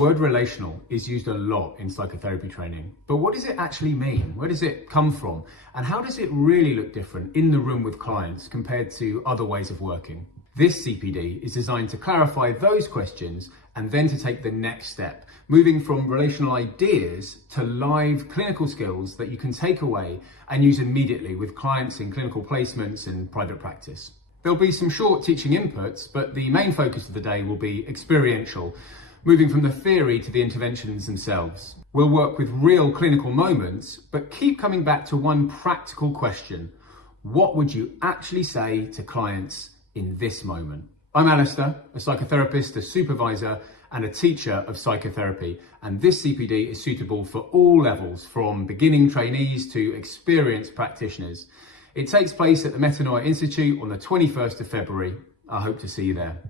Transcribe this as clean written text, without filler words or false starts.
word relational is used a lot in psychotherapy training, but what does it actually mean? Where does it come from? And how does it really look different in the room with clients compared to other ways of working? This CPD is designed to clarify those questions and then to take the next step, moving from relational ideas to live clinical skills that you can take away and use immediately with clients in clinical placements and private practice. There'll be some short teaching inputs, but the main focus of the day will be experiential, moving from the theory to the interventions themselves. We'll work with real clinical moments, but keep coming back to one practical question. What would you actually say to clients in this moment? I'm Alistair, a psychotherapist, a supervisor, and a teacher of psychotherapy, and this CPD is suitable for all levels, from beginning trainees to experienced practitioners. It takes place at the Metanoia Institute on the 21st of February. I hope to see you there.